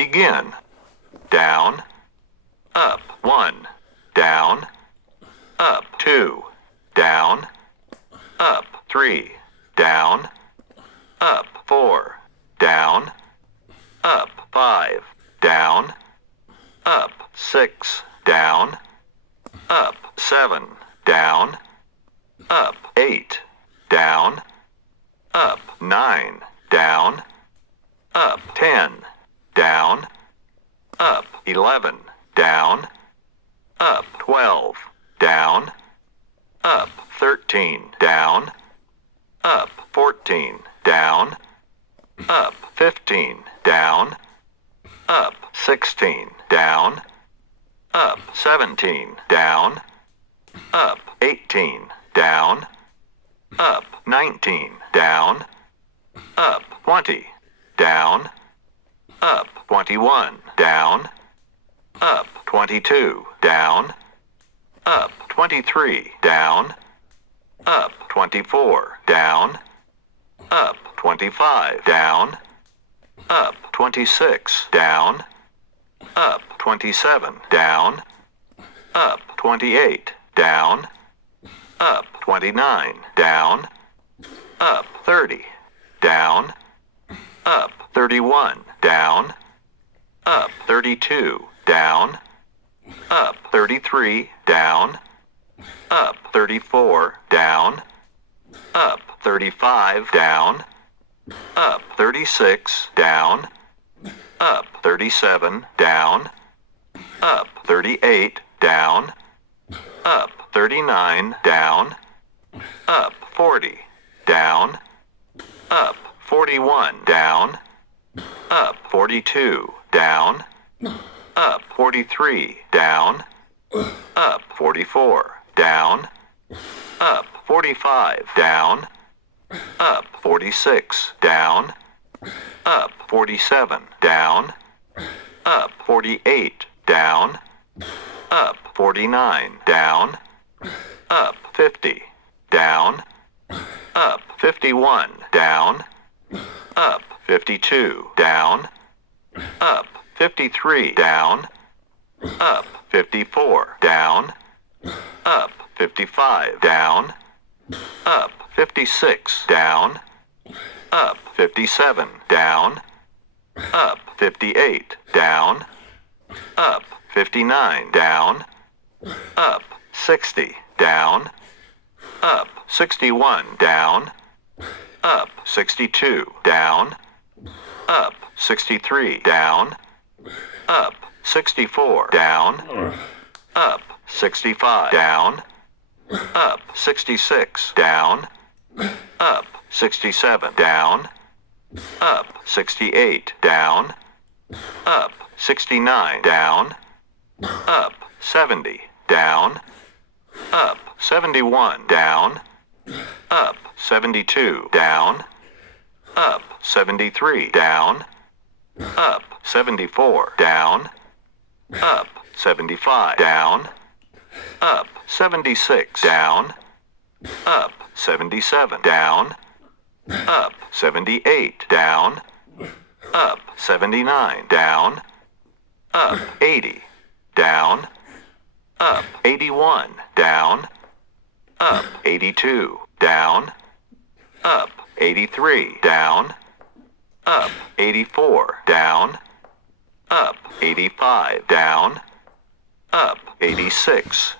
Begin. Down, up, 1, down, up, 2, down, up, 3, down, up, 4, down, up, 5, down, up, 6, down, up, 7, down, up, 8, down, up, 9, down, up, 10, down, up, 11, down, up, 12, down, up, 13, down, up, 14, down, up, 15, down, up, 16, down, up, 17, down, up, 18, down, up, 19, down, up, 20, down, up, 21, down, up, 22, down, up, 23, down, up, 24, down, up, 25, down, up, 26, down, up, 27, down, up, 28, down, up, 29, down, up, 30, down, up, 31, down, up, 32, down, up, 33, down, up, 34, down, up, 35, down, up, 36, down, up, 37, down, up, 38, down, up, 39, down, up, 40, down, up, 41, down, up, 42, down, up, 43, down, up, 44, down, up, 45, down, up, 46, down, up, 47, down, up, 48, down, up, 49, down, up, 50, down, up, 51, down, up, 52, down, up, 53, down, up, 54, down, up, 55, down, up, 56, down, up, 57, down, up, 58, down, up, 59, down, up, 60, down, up, 61, down, up, 62, down, up, 63, down, up, 64, down, up, 65, down, up, 66, down, up, 67, down, up, 68, down, up, 69, down, up, 70, down, up, 71, down, up, 72, down, up, 73, down, up, 74, down, up, 75, down, up, 76, down, up, 77, down, up, 78, down, up, 79, down, up, 80, down, up, 81, down, up, 82, down, up, 83, down, up, 84, down, up, 85, down, up, 86,